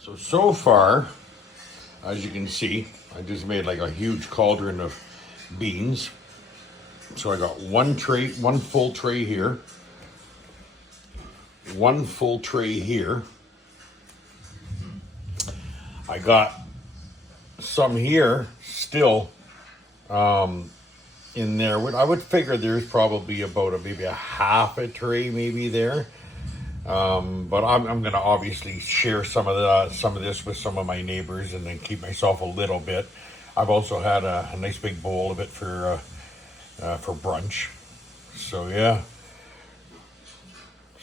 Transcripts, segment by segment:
So far, as you can see, I just made like a huge cauldron of beans. So I got one full tray here, one full tray here. I got some here still in there. I would figure there's probably about maybe a half a tray maybe there. But I'm gonna obviously share some of this with some of my neighbors and then keep myself a little bit. I've also had a nice big bowl of it for brunch. So yeah.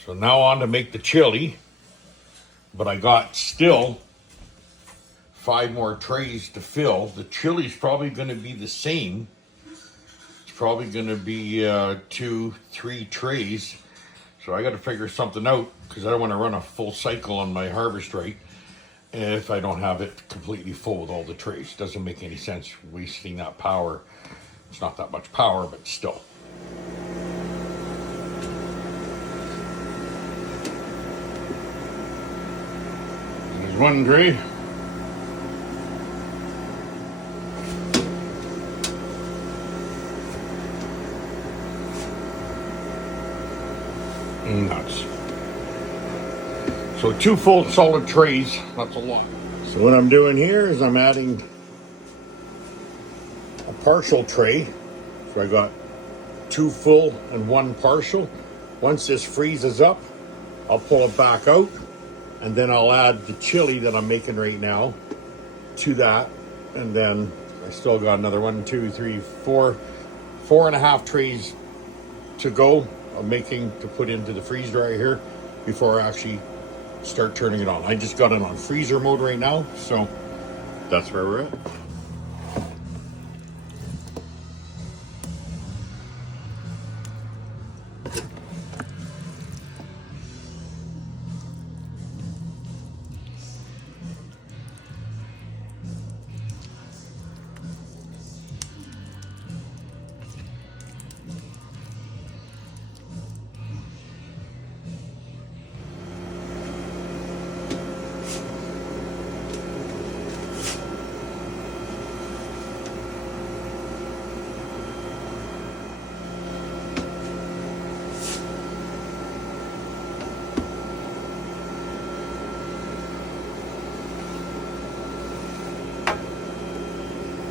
So now on to make the chili. But I got still 5 more trays to fill. The chili's probably going to be the same. It's probably going to be 2-3 trays. So I got to figure something out because I don't want to run a full cycle on my harvest rate if I don't have it completely full with all the trays. Doesn't make any sense wasting that power. It's not that much power, but still. There's one tray. Nuts. So 2 full solid trays, that's a lot. So what I'm doing here is I'm adding a partial tray. So I got 2 full and 1 partial. Once this freezes up, I'll pull it back out and then I'll add the chili that I'm making right now to that. And then I still got another 1, 2, 3, 4, 4.5 trays to go. I'm making to put into the freeze dryer here before I actually start turning it on. I just got it on freezer mode right now, so that's where we're at.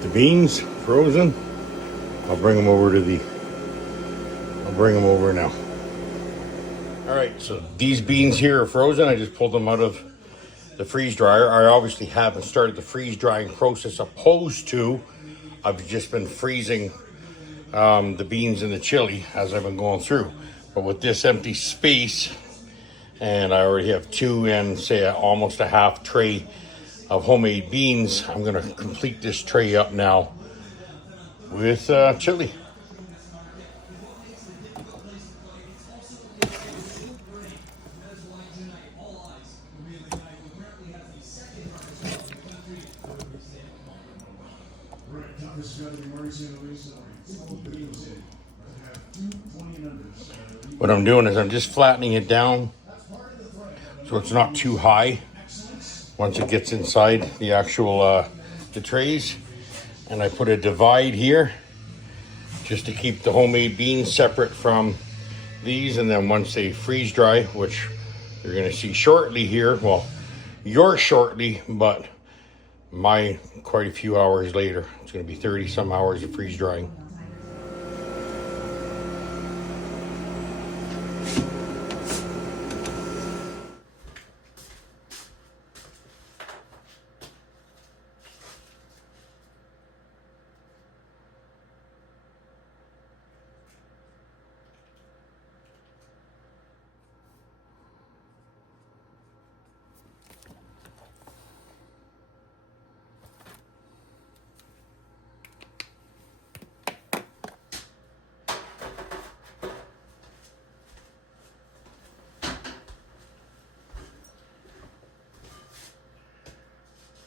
The beans frozen. I'll bring them over now. All right, so these beans here are frozen. I just pulled them out of the freeze dryer. I obviously haven't started the freeze drying process opposed to I've just been freezing the beans and the chili as I've been going through. But with this empty space, and I already have 2 and say almost a half tray of homemade beans, I'm gonna complete this tray up now with chili. What I'm doing is I'm just flattening it down so it's not too high once it gets inside the actual the trays. And I put a divide here just to keep the homemade beans separate from these. And then once they freeze dry, which you're gonna see shortly here, well, yours shortly, but my quite a few hours later. It's gonna be 30 some hours of freeze drying.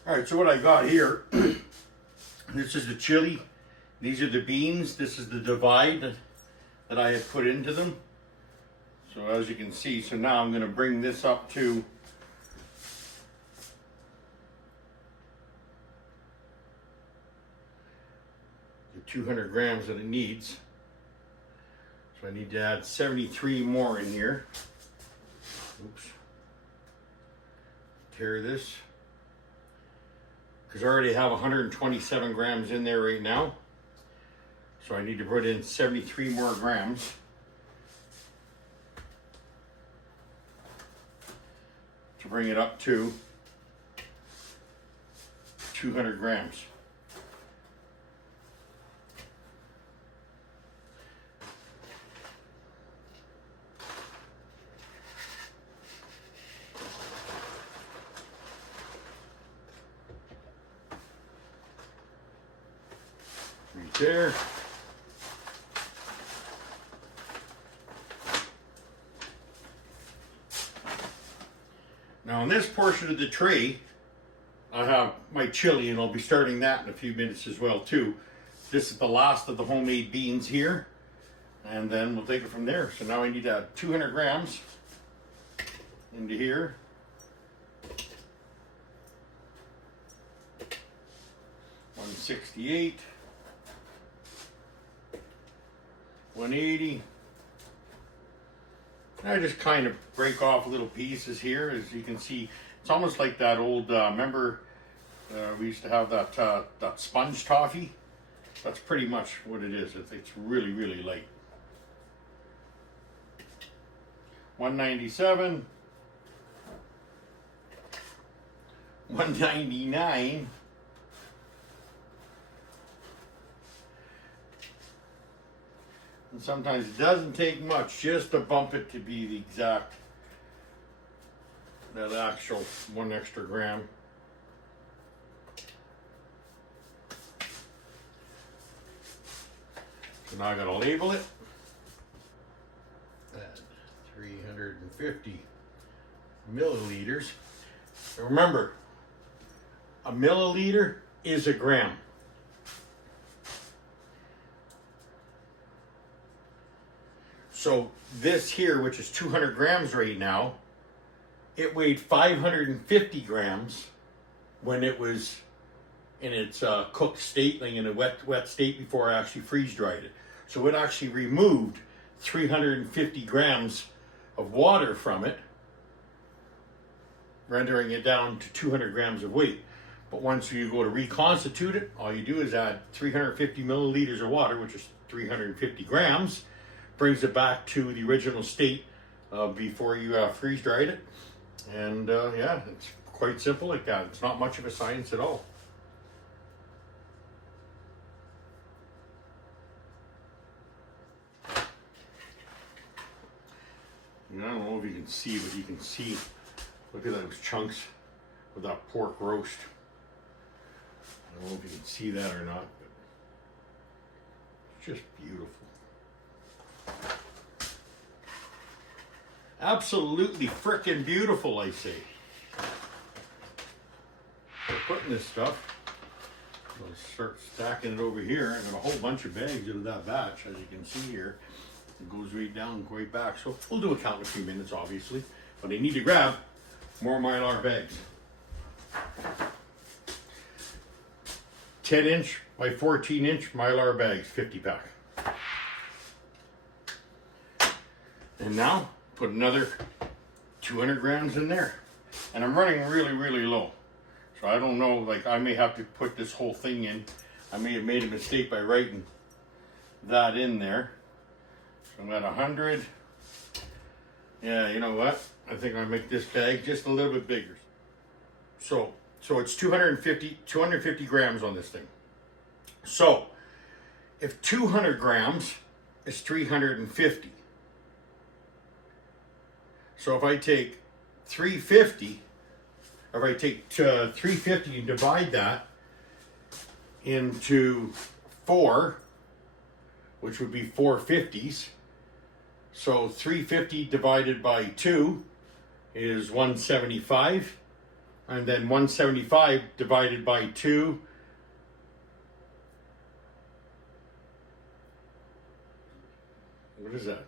All right, so what I got here, this is the chili, these are the beans, this is the divide that I had put into them. So as you can see, so now I'm gonna bring this up to 200 grams that it needs. So I need to add 73 more in here. Oops. Tear this. Because I already have 127 grams in there right now. So I need to put in 73 more grams. To bring it up to 200 grams. Right there. Now in this portion of the tray, I have my chili, and I'll be starting that in a few minutes as well too. This is the last of the homemade beans here, and then we'll take it from there. So now I need to add 200 grams into here. $168, $180. I just kind of break off little pieces here. As you can see, it's almost like that old, remember we used to have that sponge toffee? That's pretty much what it is. It's really, really light. 197, 199, and sometimes it doesn't take much just to bump it to be the exact, that actual 1 extra gram. So now I gotta label it. Add 350 milliliters. And remember, a milliliter is a gram. So this here, which is 200 grams right now, it weighed 550 grams when it was in its cooked state, like in a wet state before I actually freeze dried it. So it actually removed 350 grams of water from it, rendering it down to 200 grams of weight. But once you go to reconstitute it, all you do is add 350 milliliters of water, which is 350 grams, brings it back to the original state before you freeze dried it. And yeah, it's quite simple like that. It's not much of a science at all. I don't know if you can see, but you can see, look at those chunks of that pork roast. I don't know if you can see that or not, but it's just beautiful. Absolutely frickin' beautiful, I say. So putting this stuff, I'll start stacking it over here. I got a whole bunch of bags out of that batch, as you can see here. It goes right down, right back. So we'll do a count in a few minutes, obviously. But I need to grab more Mylar bags. 10-inch by 14-inch Mylar bags, 50 pack. And now, put another 200 grams in there. And I'm running really, really low. So I don't know, like I may have to put this whole thing in. I may have made a mistake by writing that in there. So I'm at 100. Yeah, you know what? I think I'll make this bag just a little bit bigger. So it's 250 grams on this thing. So if 200 grams is 350. So if I take 350, or if I take 350 and divide that into 4, which would be 450s. So 350 divided by 2 is 175. And then 175 divided by 2 what is that?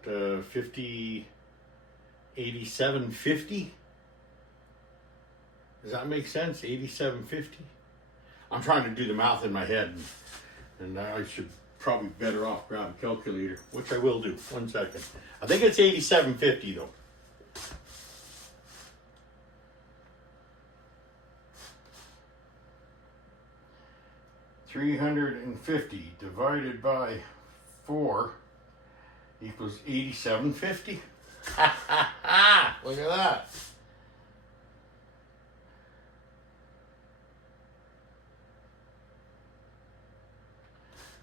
8750? Does that make sense? 8750? I'm trying to do the math in my head, and I should probably better off grab a calculator, which I will do. 1 second. I think it's 87.50 though. $350 divided by 4 equals 87.50. Look at that.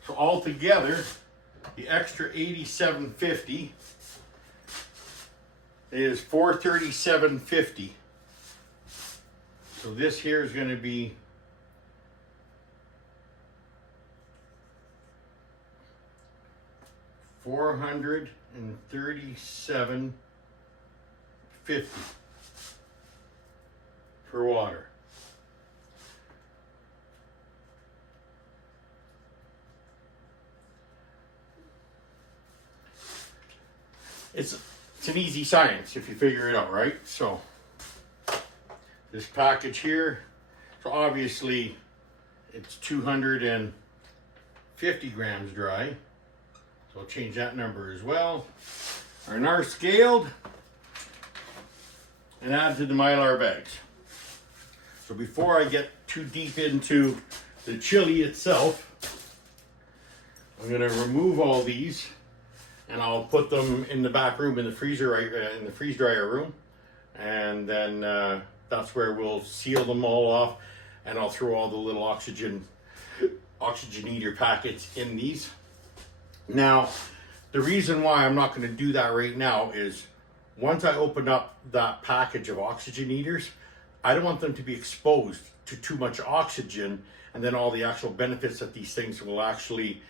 So altogether, the extra 87.50 is 437.50. So this here is going to be $437.50 for water. It's an easy science if you figure it out, right? So this package here, so obviously it's 250 grams dry. So I'll change that number as well. Are now scaled and add to the Mylar bags. So before I get too deep into the chili itself, I'm going to remove all these. And I'll put them in the back room in the freezer, in the freeze dryer room, and then that's where we'll seal them all off, and I'll throw all the little oxygenator packets in these. Now, the reason why I'm not going to do that right now is once I open up that package of oxygenators, I don't want them to be exposed to too much oxygen, and then all the actual benefits that these things will actually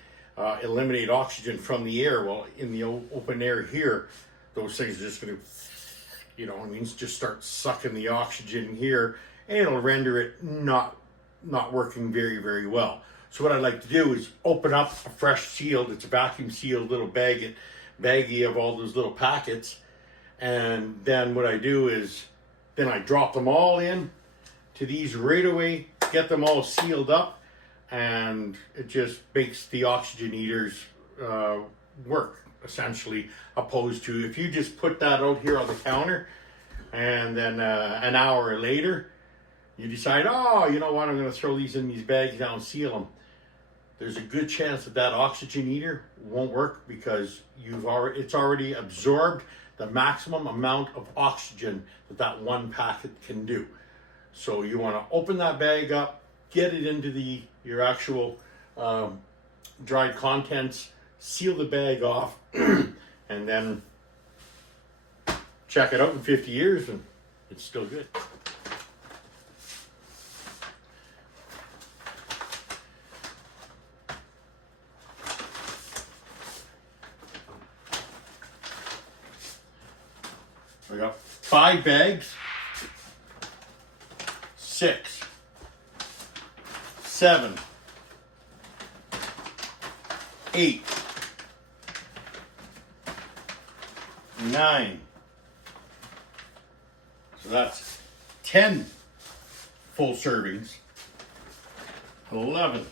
eliminate oxygen from the air. Well, in the open air here, those things are just going to, just start sucking the oxygen here, and it'll render it not working very, very well. So what I'd like to do is open up a fresh sealed, it's a vacuum sealed little baggie of all those little packets, and then what I do is then I drop them all in to these right away, get them all sealed up, and it just makes the oxygenators work, essentially, opposed to if you just put that out here on the counter and then an hour later you decide, oh, you know what, I'm going to throw these in these bags now and seal them. There's a good chance that oxygenator won't work because it's already absorbed the maximum amount of oxygen that one packet can do. So you want to open that bag up, get it into your actual dried contents, seal the bag off, and then check it out in 50 years and it's still good. I got 5 bags, 6, 7, 8, 9. So that's 10 full servings. 11,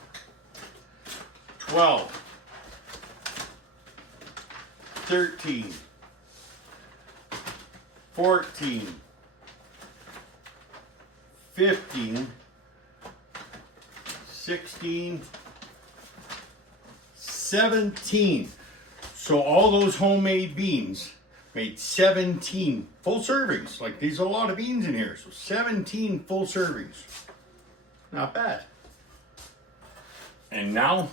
12, 13, 14, 15, 16, 17. So all those homemade beans made 17 full servings. Like, these are a lot of beans in here. So 17 full servings. Not bad. And now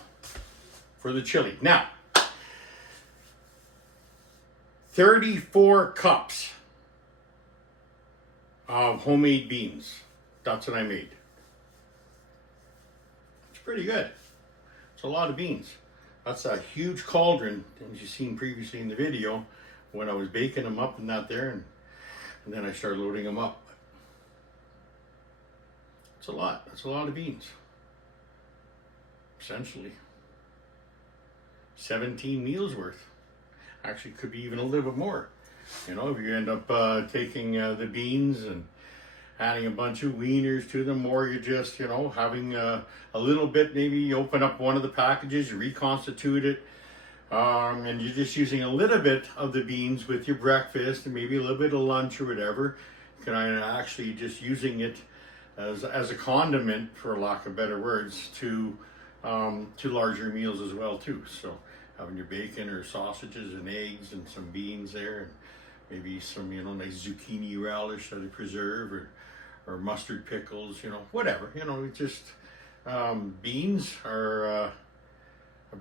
for the chili. Now, 34 cups of homemade beans. That's what I made. It's pretty good. It's a lot of beans. That's a huge cauldron, as you've seen previously in the video, when I was baking them up and that there, and then I started loading them up. It's a lot. That's a lot of beans. Essentially 17 meals worth. Actually, could be even a little bit more. You know, if you end up taking the beans adding a bunch of wieners to them, or you're just, you know, having a little bit, maybe you open up one of the packages, you reconstitute it, and you're just using a little bit of the beans with your breakfast and maybe a little bit of lunch or whatever. You can actually just using it as a condiment, for lack of better words, to larger meals as well too. So having your bacon or sausages and eggs and some beans there, and maybe some, you know, nice zucchini relish that I preserve, or mustard pickles, you know, whatever. You know, it's just beans are a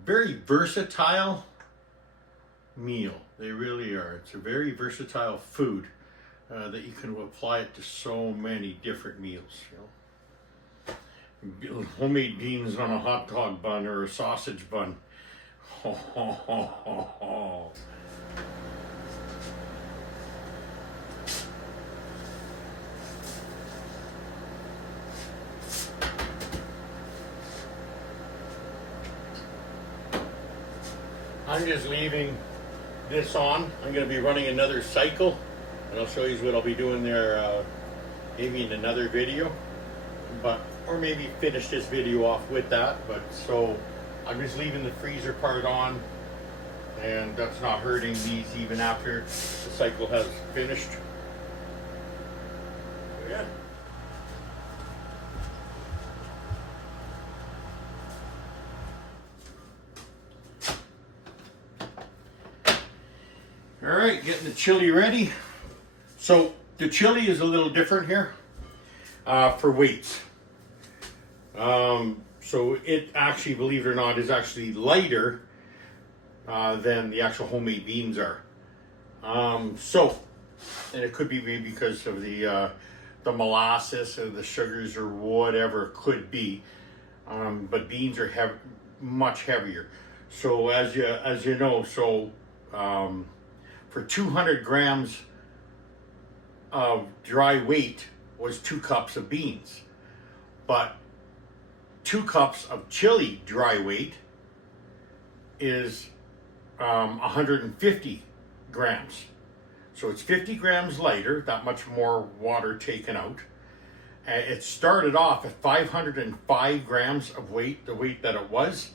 very versatile meal. They really are. It's a very versatile food that you can apply it to so many different meals. You know, homemade beans on a hot dog bun or a sausage bun. Ho, ho, ho, ho, ho. I'm just leaving this on. I'm going to be running another cycle, and I'll show you what I'll be doing there maybe in another video, or maybe finish this video off with that. But so I'm just leaving the freezer part on, and that's not hurting these even after the cycle has finished. So yeah. All right, getting the chili ready. So the chili is a little different here for weights. So it actually, believe it or not, is actually lighter than the actual homemade beans are. And it could be maybe because of the molasses or the sugars or whatever it could be. But beans are much heavier. So as you know, for 200 grams of dry weight was 2 cups of beans. But 2 cups of chili dry weight is 150 grams. So it's 50 grams lighter, that much more water taken out. It started off at 505 grams of weight, the weight that it was.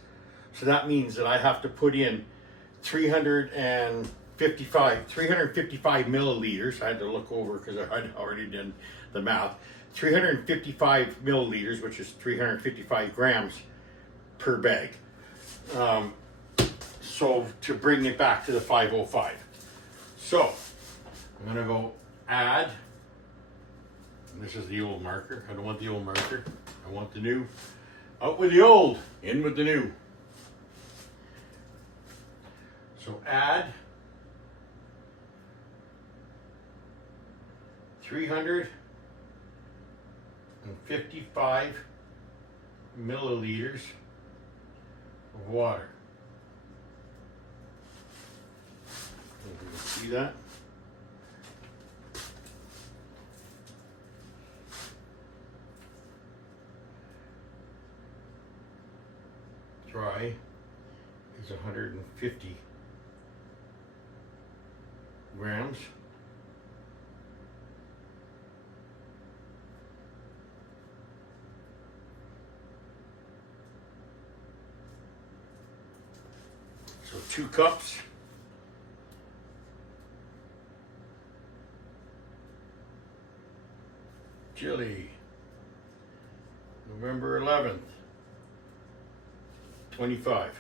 So that means that I have to put in 355 milliliters. I had to look over because I had already done the math. 355 milliliters, which is 355 grams per bag. So to bring it back to the 505. So I'm gonna go add, and this is the old marker. I don't want the old marker. I want the new. Out with the old, in with the new. So add 355 milliliters of water. You can see that? Dry is 150 grams. So 2 cups. Chili, November 11th, 25.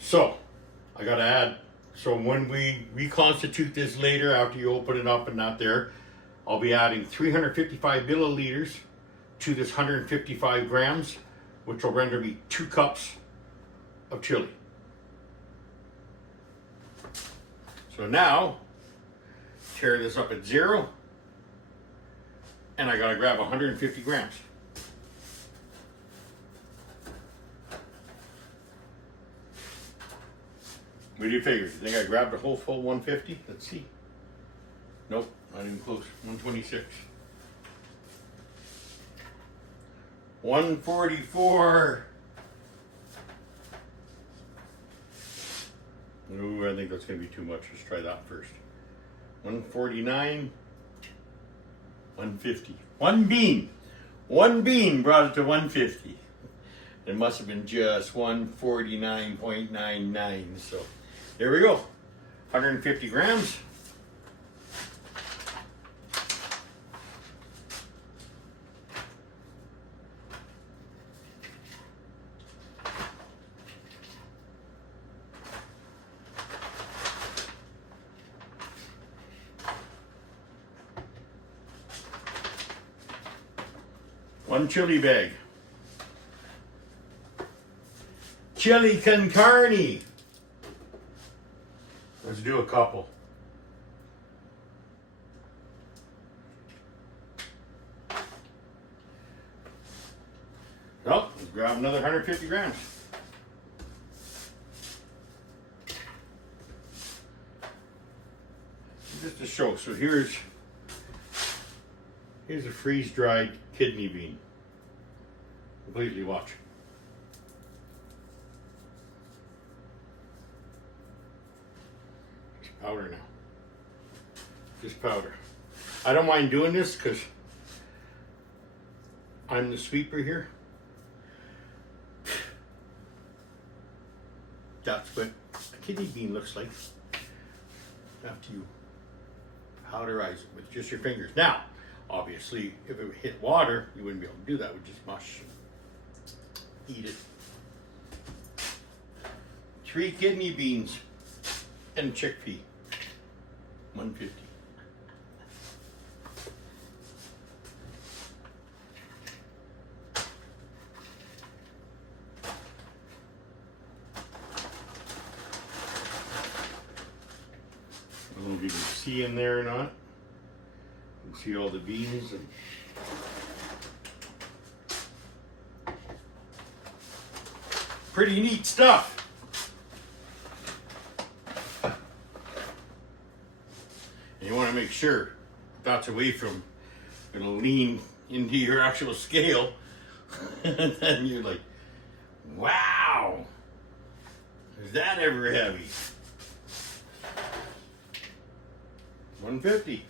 So I gotta add, so when we reconstitute this later, after you open it up and not there, I'll be adding 355 milliliters to this 155 grams, which will render me 2 cups of chili. So now, tear this up at 0, and I gotta grab 150 grams. What do you figure? You think I grabbed a whole full 150? Let's see. Nope, not even close. 126. 144. Ooh, I think that's gonna be too much. Let's try that first. 149, 150. One bean brought it to 150. It must have been just 149.99. So there we go. 150 grams. One chili bag. Chili con carne. Let's do a couple. Well, let's grab another 150 grams. Just to show. So here's a freeze-dried kidney bean. Completely, watch. Just powder now. Just powder. I don't mind doing this because I'm the sweeper here. That's what a kidney bean looks like after you powderize it with just your fingers. Now, obviously, if it hit water, you wouldn't be able to do that with just mush. Eat it. 3 kidney beans and chickpea. 150. I don't know if you can see in there or not. You can see all the beans and pretty neat stuff. And you want to make sure that's away from, it'll lean into your actual scale. And then you're like, wow, is that ever heavy? 150.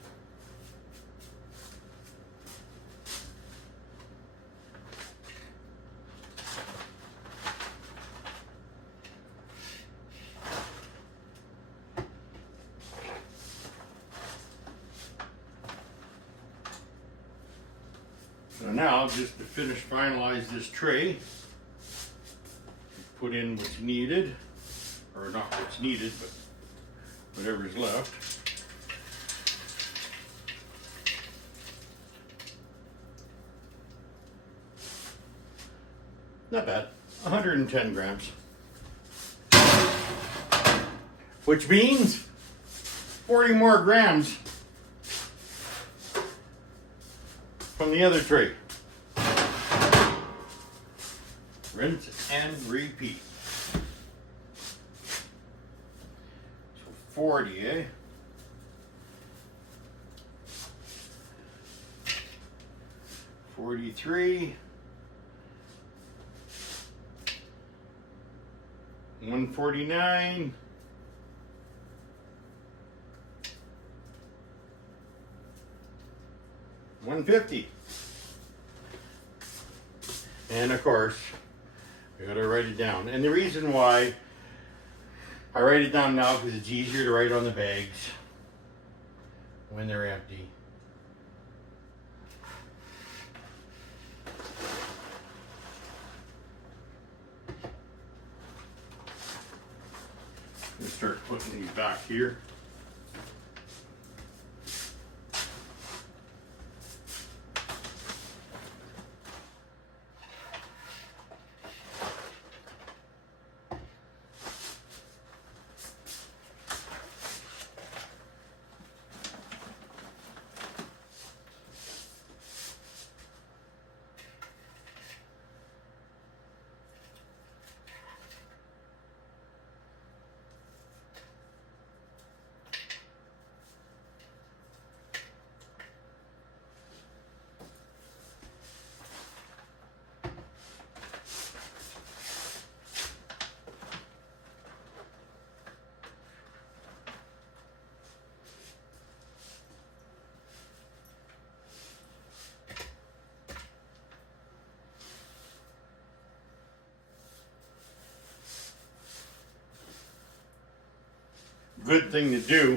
So now, just to finalize this tray, put in what's needed, or not what's needed, but whatever's left. Not bad, 110 grams. Which means 40 more grams from the other tray. Rinse and repeat. So 40, eh? $43. 149. $150. And of course, I gotta write it down. And the reason why I write it down now because it's easier to write on the bags when they're empty. I'm gonna start putting these back here. good thing to do,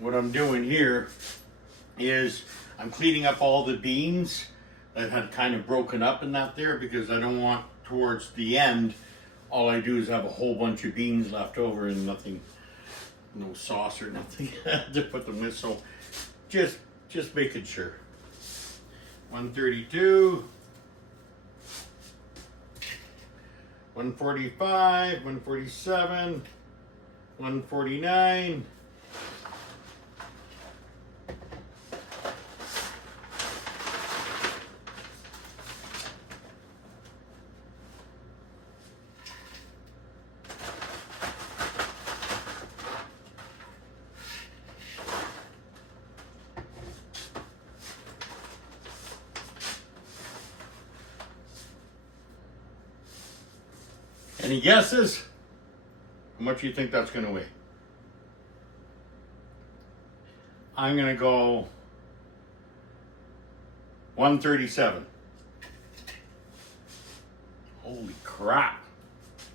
what I'm doing here is I'm cleaning up all the beans that had kind of broken up in that there, because I don't want towards the end, all I do is have a whole bunch of beans left over and nothing, no sauce or nothing to put them with. So just making sure. 132, 145, 147, 149. Any guesses? How much do you think that's going to weigh? I'm going to go 137. Holy crap.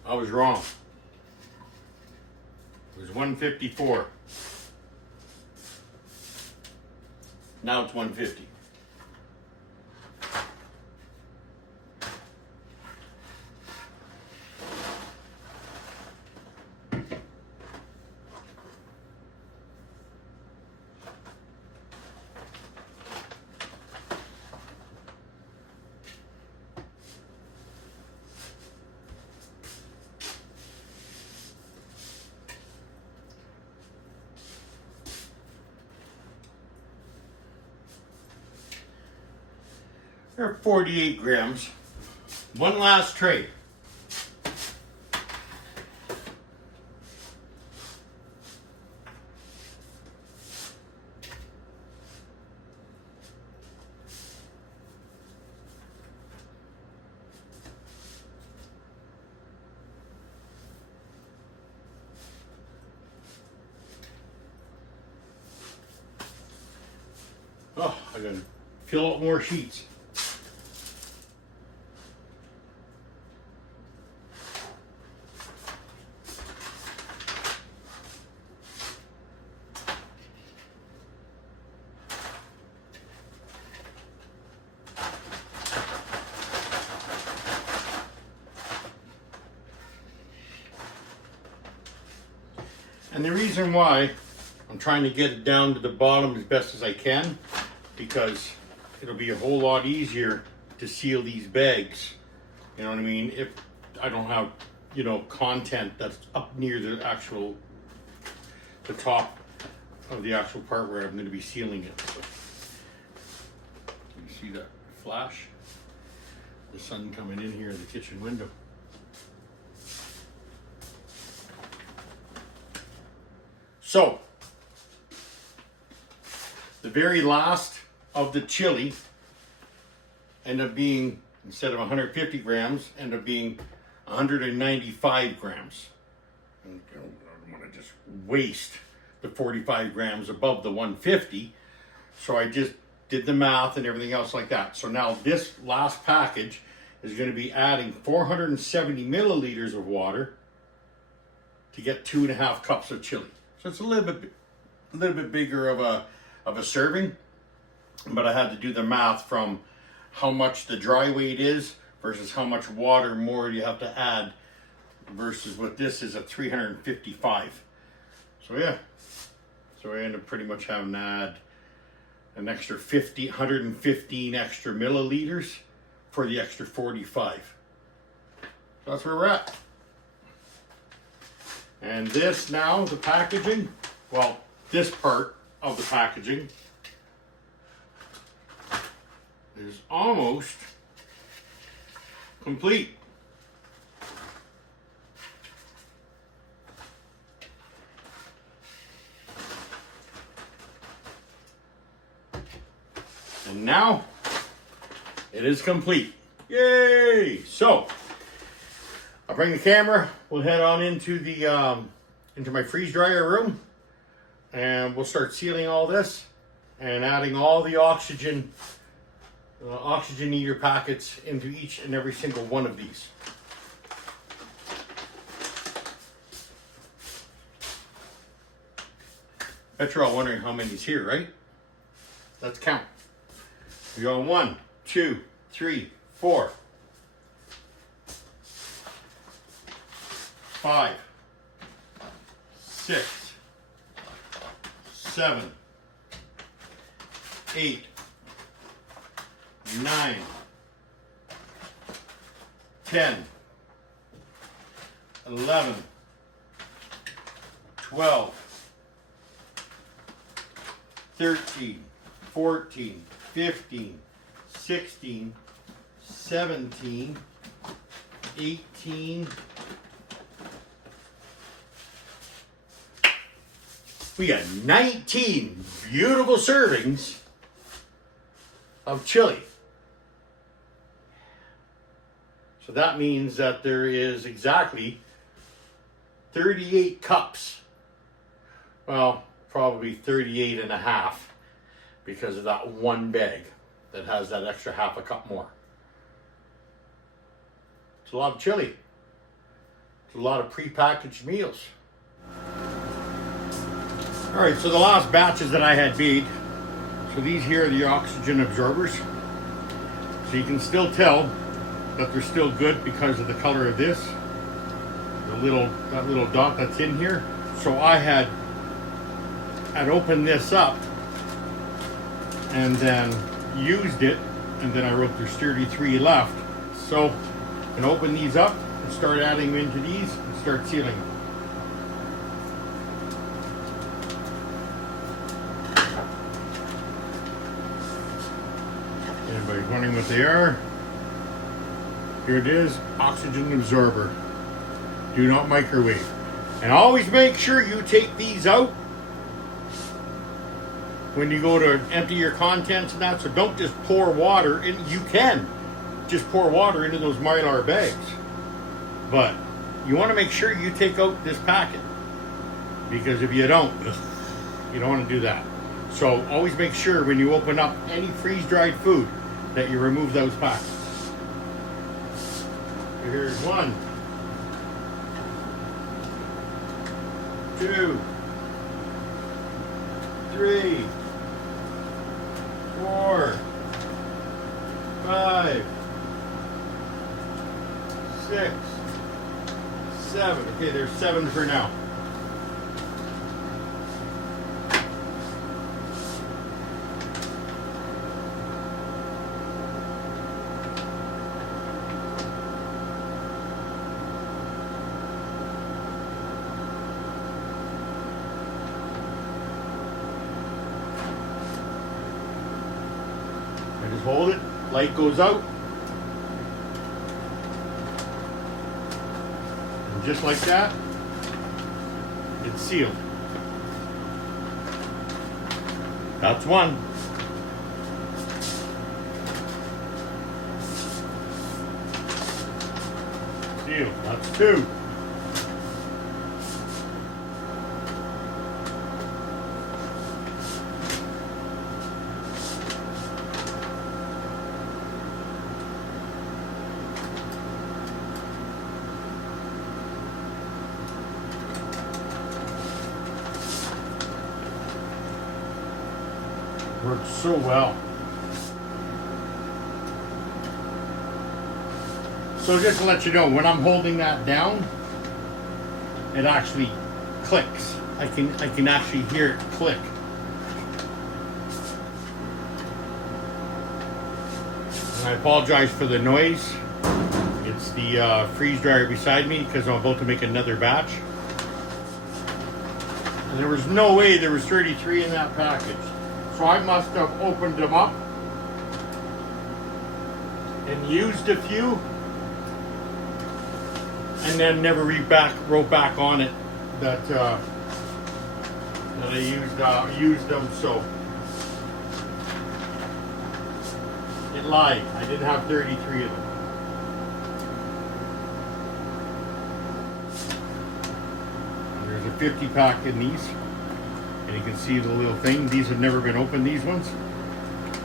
I was wrong. It was 154. Now it's 150. They're 48 grams. One last tray. Oh, I gotta fill out more sheets. And the reason why I'm trying to get it down to the bottom as best as I can, because it'll be a whole lot easier to seal these bags. You know what I mean? If I don't have, you know, content that's up near the top of the actual part where I'm going to be sealing it. So, you see that flash? The sun coming in here in the kitchen window. So, the very last of the chili ended up being, instead of 150 grams, ended up being 195 grams. And I don't want to just waste the 45 grams above the 150. So I just did the math and everything else like that. So now this last package is going to be adding 470 milliliters of water to get 2.5 cups of chili. So it's a little bit bigger of a serving, but I had to do the math from how much the dry weight is versus how much water more you have to add versus what this is at 355. So yeah, so I end up pretty much having to add an extra 115 extra milliliters for the extra 45. So that's where we're at. And this now, the packaging, well, this part of the packaging is almost complete. And now it is complete. Yay! So I'll bring the camera. We'll head on into the into my freeze dryer room, and we'll start sealing all this and adding all the oxygen oxygenator packets into each and every single one of these. Bet you're all wondering how many's here, right? Let's count. We got 1, 2, 3, 4, 5, 6, 7, 8, 9, 10, 11, 12, 13, 14, 15, 16, 17, 18. We got 19 beautiful servings of chili. So that means that there is exactly 38 cups. Well, probably 38 and a half because of that one bag that has that extra half a cup more. It's a lot of chili. It's a lot of prepackaged meals. All right, so the last batches that I had made, so these here are the oxygen absorbers. So you can still tell that they're still good because of the color of this. That little dot that's in here. So I'd opened this up and then used it, and then I wrote there's 33 left. So I can open these up and start adding them into these and start sealing them. Anybody's wondering what they are? Here it is, oxygen absorber. Do not microwave. And always make sure you take these out when you go to empty your contents and that. So don't just pour water in. You can just pour water into those Mylar bags. But you want to make sure you take out this packet. Because if you don't want to do that. So always make sure when you open up any freeze-dried food that you remove those packets. So here's 1, 2, 3, 4, 5, 6, 7. Okay, there's 7 for now. I just hold it, light goes out, and just like that, it's sealed. That's 1. Sealed. That's 2. Works so well. So just to let you know, when I'm holding that down, it actually clicks. I can actually hear it click. And I apologize for the noise. It's the freeze dryer beside me because I'm about to make another batch. And there was no way there was 33 in that package. So I must have opened them up and used a few and then never wrote back on it that I used them, so it lied. I didn't have 33 of them. And there's a 50 pack in these. And you can see the little thing. These have never been opened, these ones.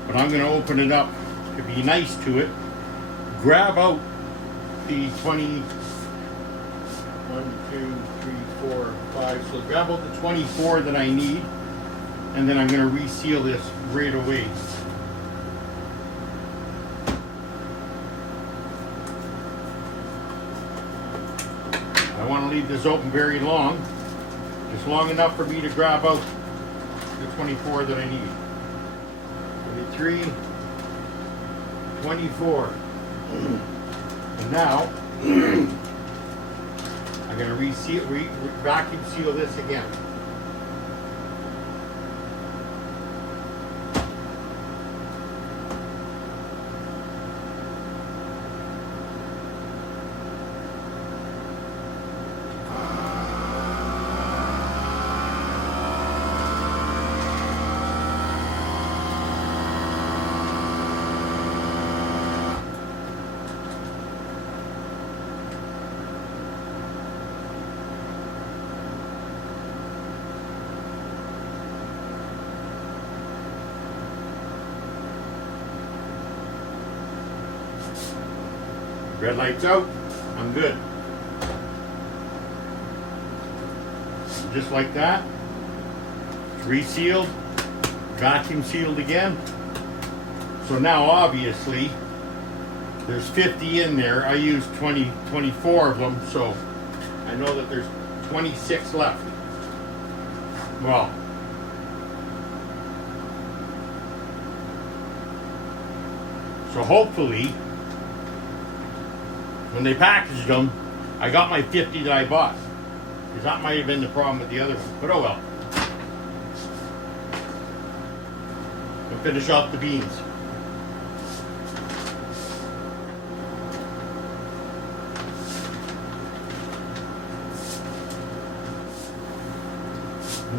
But I'm going to open it up to be nice to it. Grab out the 20, 1, 2, 3, 4, 5. So grab out the 24 that I need. and then I'm going to reseal this right away. I want to leave this open very long, just long enough for me to grab out the 24 that I need. 23, 24. And now I'm going to reseal, vacuum seal this again. Red light's out, I'm good. Just like that, it's resealed, vacuum sealed again. So now obviously, there's 50 in there. I used 24 of them, so I know that there's 26 left. Well, so hopefully, when they packaged them, I got my 50 that I bought. Because that might have been the problem with the other one. But oh well. We'll finish off the beans.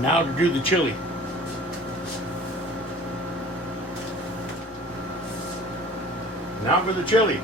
Now to do the chili. Now for the chili.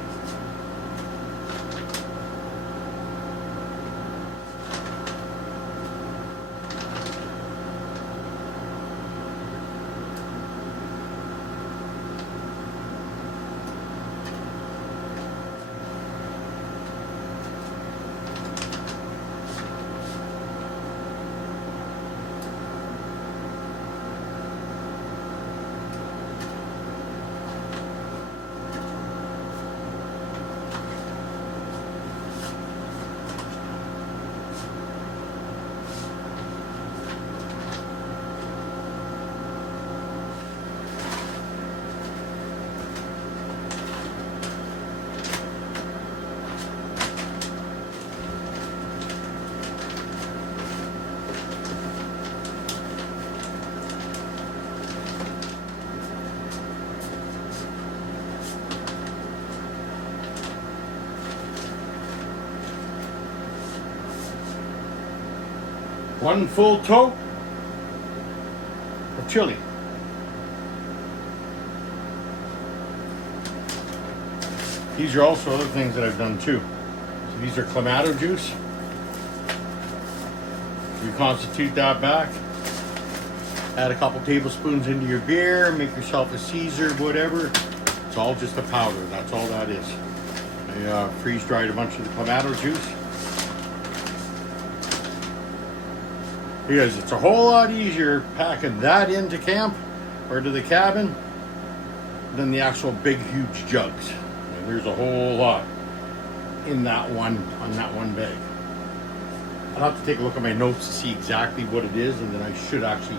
One full tote of chili. These are also other things that I've done too. So these are clamato juice. Reconstitute that back. Add a couple tablespoons into your beer. Make yourself a Caesar, whatever. It's all just a powder. That's all that is. I freeze dried a bunch of the clamato juice. Because it's a whole lot easier packing that into camp or to the cabin than the actual big, huge jugs. And there's a whole lot in that one, on that one bag. I'll have to take a look at my notes to see exactly what it is, and then I should actually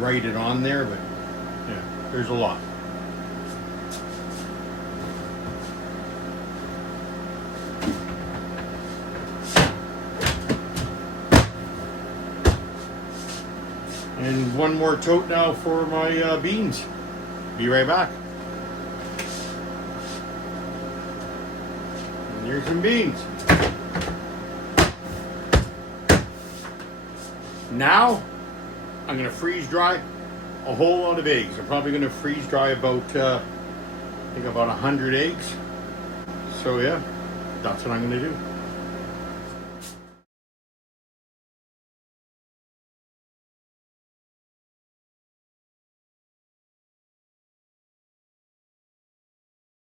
write it on there, but yeah, there's a lot. And one more tote now for my beans. Be right back. And here's some beans. Now, I'm going to freeze dry a whole lot of eggs. I'm probably going to freeze dry about, I think about 100 eggs. So yeah, that's what I'm going to do.